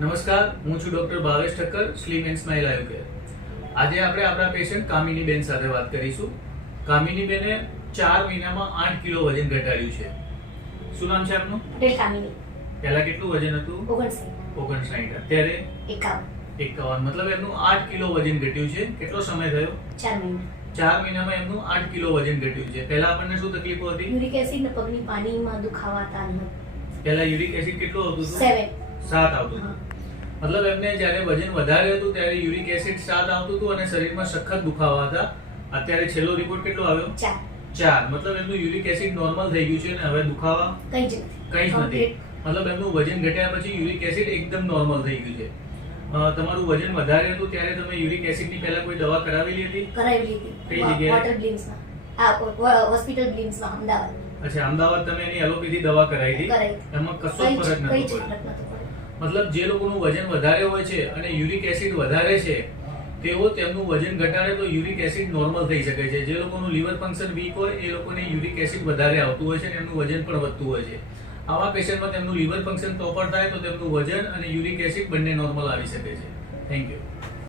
નમસ્કાર, હું છું doctor Bhavesh Thakkar, slim and smile I care. આજે આપણે આપણા પેશન્ટ કામિનીબેન સાથે વાત કરીશું. કામિનીબેને 4 મહિનામાં 8 કિલો વજન ઘટાડ્યું છે. શું નામ છે આપનું? પટેલ કામિની. પહેલા કેટલું વજન હતું? 59. અત્યારે 51. મતલબ એમનું 8 કિલો વજન ઘટ્યું છે. કેટલો સમય થયો? 4 મહિના. 4 મહિનામાં એમનું 8 કિલો વજન ઘટ્યું છે. પહેલા આપણને શું તકલીફો હતી? યુરિક એસિડ ને પગની પાણીમાં દુખાવા હતા ને. પહેલા યુરિક એસિડ કેટલું આવતું હતું? 7 આવતું હતું. મતલબ એમને જ્યારે વજન વધારે હતું ત્યારે યુરિક એસિડ 7 આવતું હતું અને શરીરમાં સખત દુખાવા હતા. અત્યારે છેલ્લો રિપોર્ટ કેટલો આવ્યો? 4. મતલબ એમનું યુરિક એસિડ નોર્મલ થઈ ગયું છે અને હવે દુખાવા કંઈ જ નથી. મતલબ એમનું વજન ઘટ્યા પછી યુરિક એસિડ એકદમ નોર્મલ થઈ ગયું છે. તમારું વજન વધારે હતું ત્યારે તમે યુરિક એસિડની પહેલા કોઈ દવા કરાવેલી હતી? કરાવેલી હતી. કઈ જગ્યાએ? વોટર બ્લિમ્સમાં. હોસ્પિટલ બ્લિમ્સમાં અમદાવાદ. અચ્છા, અમદાવાદ તમે એની એલોપેથી દવા કરાવી હતી? એમાં કશો ફરક નતો પડ્યો. મતલબ જે લોકોનું વજન વધારે હોય છે અને યુરિક એસિડ વધારે છે તેઓ તેમનું વજન ઘટાડે તો યુરિક એસિડ નોર્મલ થઈ શકે છે. જે લોકોનું લીવર ફંક્શન વીક હોય એ લોકોને યુરિક એસિડ વધારે આવતું હોય છે અને એમનું વજન પણ વધતું હોય છે. આવા પેશન્ટમાં તેમનું લીવર ફંક્શન પ્રોપર થાય તો તેમનું વજન અને યુરિક એસિડ બંને નોર્મલ આવી શકે છે. Thank you.